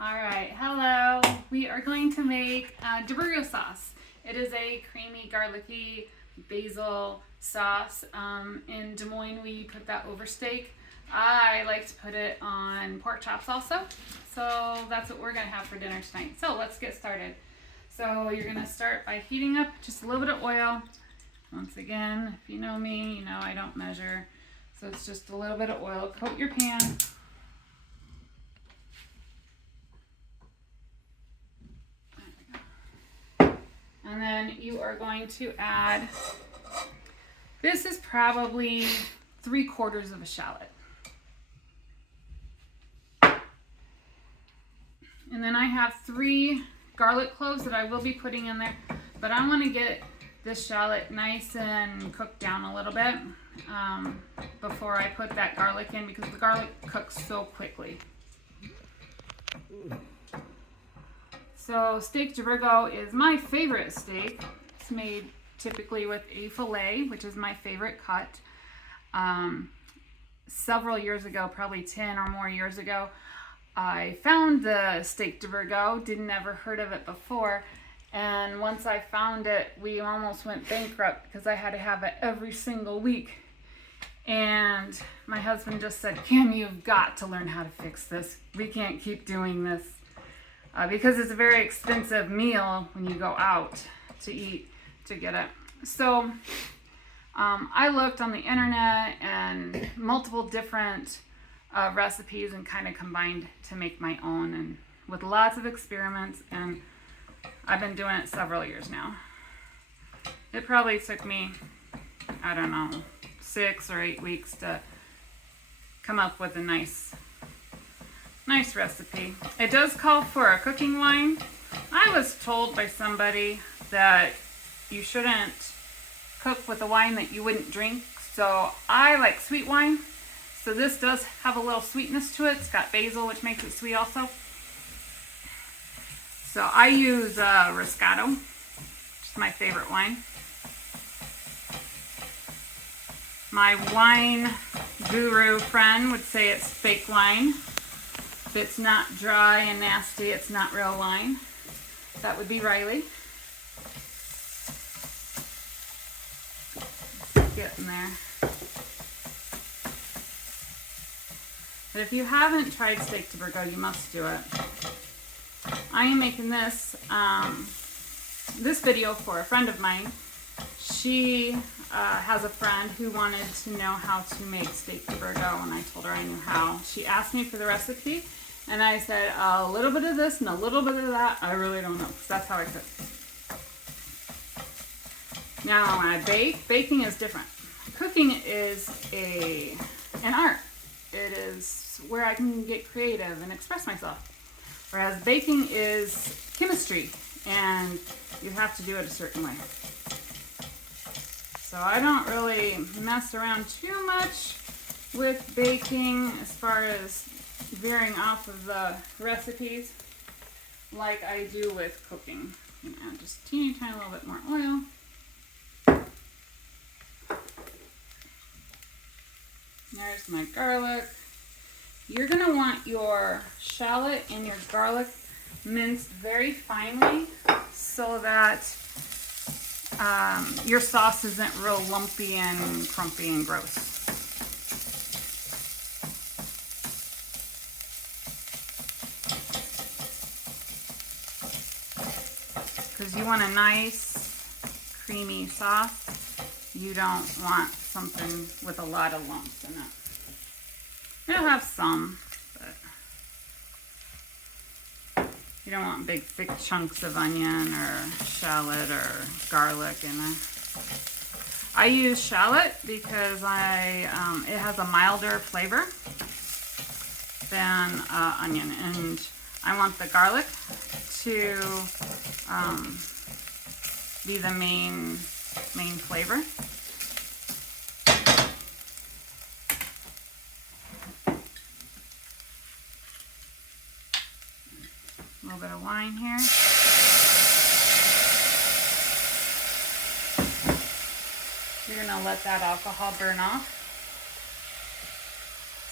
All right, hello. We are going to make Deburgo sauce. It is a creamy, garlicky basil sauce. In Des Moines, we put that over steak. I like to put it on pork chops also. So that's what we're gonna have for dinner tonight. So let's get started. So you're gonna start by heating up just a little bit of oil. Once again, if you know me, you know I don't measure. So it's just a little bit of oil. Coat your pan. And then you are going to add, this is probably 3/4 of a shallot. And then I have 3 garlic cloves that I will be putting in there, but I want to get this shallot nice and cooked down a little bit before I put that garlic in, because the garlic cooks so quickly. So steak Deburgo is my favorite steak. It's made typically with a fillet, which is my favorite cut. Several years ago, probably 10 or more years ago, I found the steak Deburgo, didn't ever heard of it before. And once I found it, we almost went bankrupt because I had to have it every single week. And my husband just said, Kim, you've got to learn how to fix this. We can't keep doing this. Because it's a very expensive meal when you go out to eat to get it. So I looked on the internet and multiple different recipes and kind of combined to make my own, and with lots of experiments, and I've been doing it several years now. It probably took me, I don't know, 6 or 8 weeks to come up with a nice recipe. It does call for a cooking wine. I was told by somebody that you shouldn't cook with a wine that you wouldn't drink, so I like sweet wine. So this does have a little sweetness to it. It's got basil, which makes it sweet also. So I use Riscato, which is my favorite wine. My wine guru friend would say it's fake wine. If it's not dry and nasty, it's not real wine. That would be Riley. Getting there. But if you haven't tried steak Deburgo, you must do it. I am making this video for a friend of mine. She has a friend who wanted to know how to make steak Deburgo, and I told her I knew how. She asked me for the recipe, and I said a little bit of this and a little bit of that. I really don't know, because that's how I cook. Now, when I bake, baking is different. Cooking is an art. It is where I can get creative and express myself. Whereas baking is chemistry, and you have to do it a certain way. So I don't really mess around too much with baking as far as veering off of the recipes like I do with cooking. I'm gonna add just a teeny tiny little bit more oil. There's my garlic. You're gonna want your shallot and your garlic minced very finely so that your sauce isn't real lumpy and crumpy and gross. Because you want a nice creamy sauce. You don't want something with a lot of lumps in it. It'll have some, but you don't want big thick chunks of onion or shallot or garlic in it. I use shallot because it has a milder flavor than onion, and I want the garlic to be the main flavor. A little bit of wine here. You're gonna let that alcohol burn off.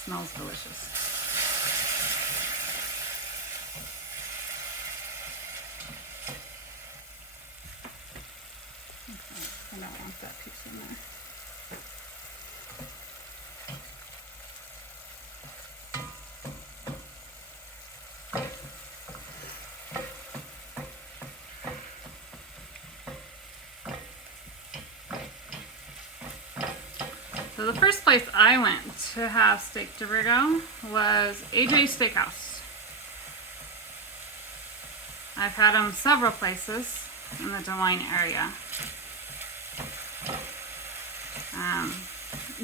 Smells delicious. Put that piece in there. So the first place I went to have steak Deburgo was AJ's Steakhouse. I've had them several places in the Des Moines area.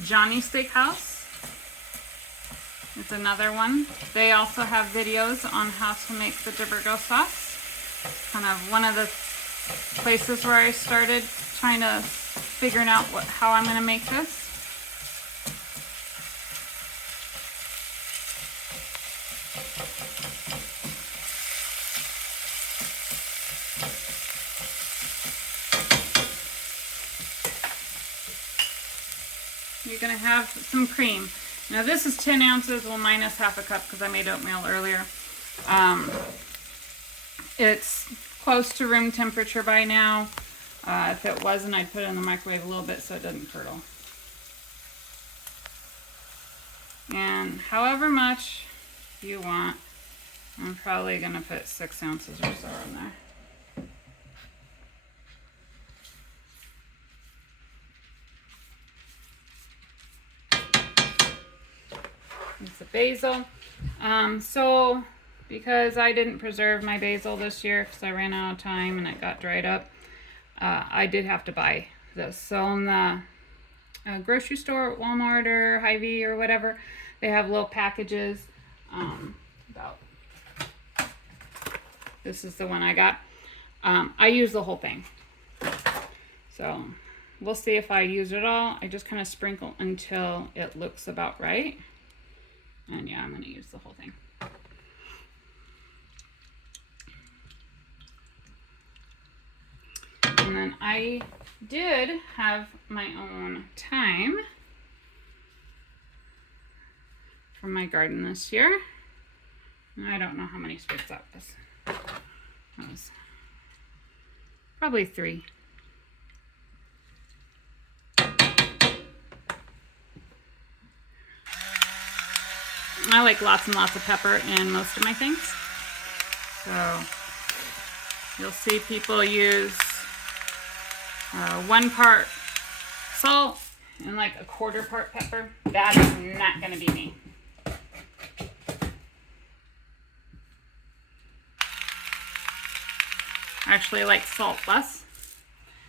Johnny's Steakhouse is another one. They also have videos on how to make the Deburgo sauce. Kind of one of the places where I started trying to figuring out how I'm going to make this. You're going to have some cream. Now this is 10 ounces, well minus half a cup because I made oatmeal earlier. It's close to room temperature by now. If it wasn't, I'd put it in the microwave a little bit so it doesn't curdle. And however much you want, I'm probably going to put 6 ounces or so in there. It's the basil. So because I didn't preserve my basil this year because I ran out of time and it got dried up, I did have to buy this. So in the grocery store, Walmart or Hy-Vee or whatever, they have little packages. This is the one I got. I use the whole thing. So we'll see if I use it all. I just kind of sprinkle until it looks about right. And yeah, I'm going to use the whole thing. And then I did have my own thyme from my garden this year. I don't know how many sprigs that was. That was probably 3. I like lots and lots of pepper in most of my things. So you'll see people use 1 part salt and like a 1/4 part pepper. That is not going to be me. Actually, I like salt less.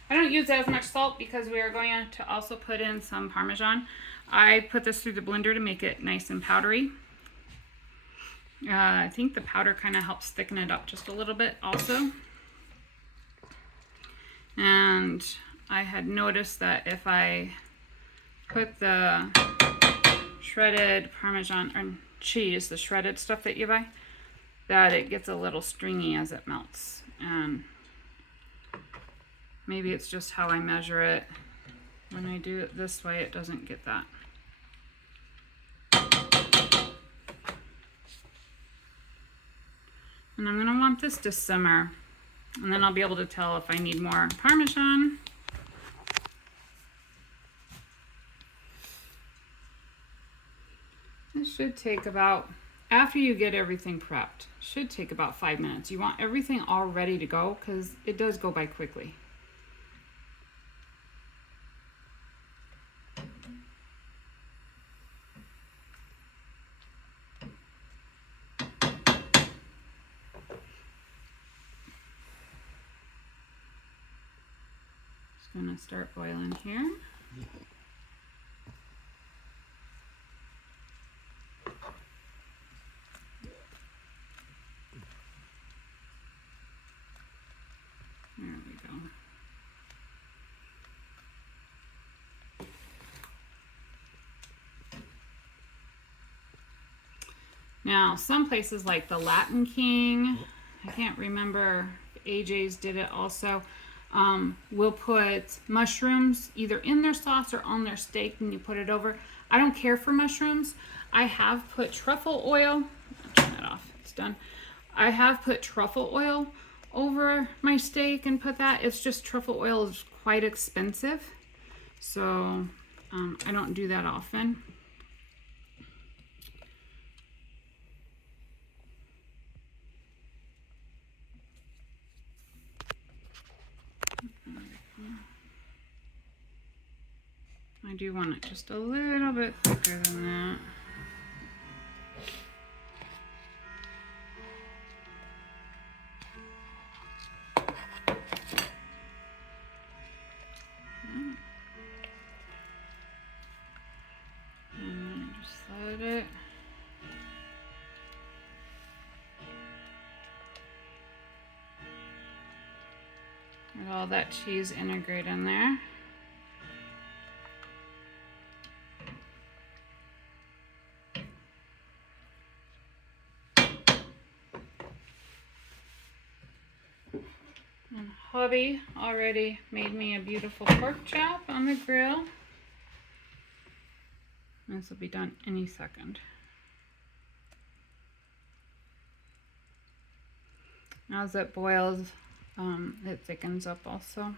I don't use as much salt because we are going to also put in some Parmesan. I put this through the blender to make it nice and powdery. I think the powder kind of helps thicken it up just a little bit also. And I had noticed that if I put the shredded Parmesan or cheese, the shredded stuff that you buy, that it gets a little stringy as it melts. And maybe it's just how I measure it. When I do it this way, it doesn't get that. And I'm going to want this to simmer. And then I'll be able to tell if I need more Parmesan. This should take about, after you get everything prepped, should take about 5 minutes. You want everything all ready to go because it does go by quickly. Gonna start boiling here. There we go. Now, some places like the Latin King, I can't remember if AJ's did it also, will put mushrooms either in their sauce or on their steak and you put it over. I don't care for mushrooms. I have put truffle oil, I'll turn that off, it's done. I have put truffle oil over my steak and put that. It's just truffle oil is quite expensive. So I don't do that often. I do want it just a little bit thicker than that. And then just slide it. Let all that cheese integrate in there. And hubby already made me a beautiful pork chop on the grill. This will be done any second. As it boils, it thickens up also.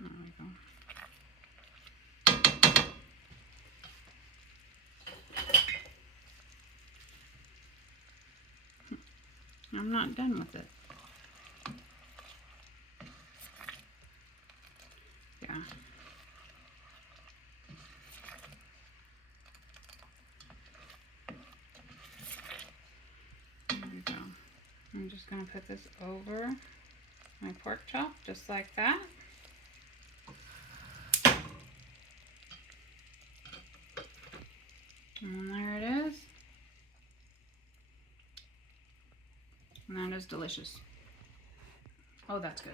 There we go. I'm not done with it. Yeah. There we go. I'm just going to put this over my pork chop, just like that. And there it is. And that is delicious. Oh, that's good.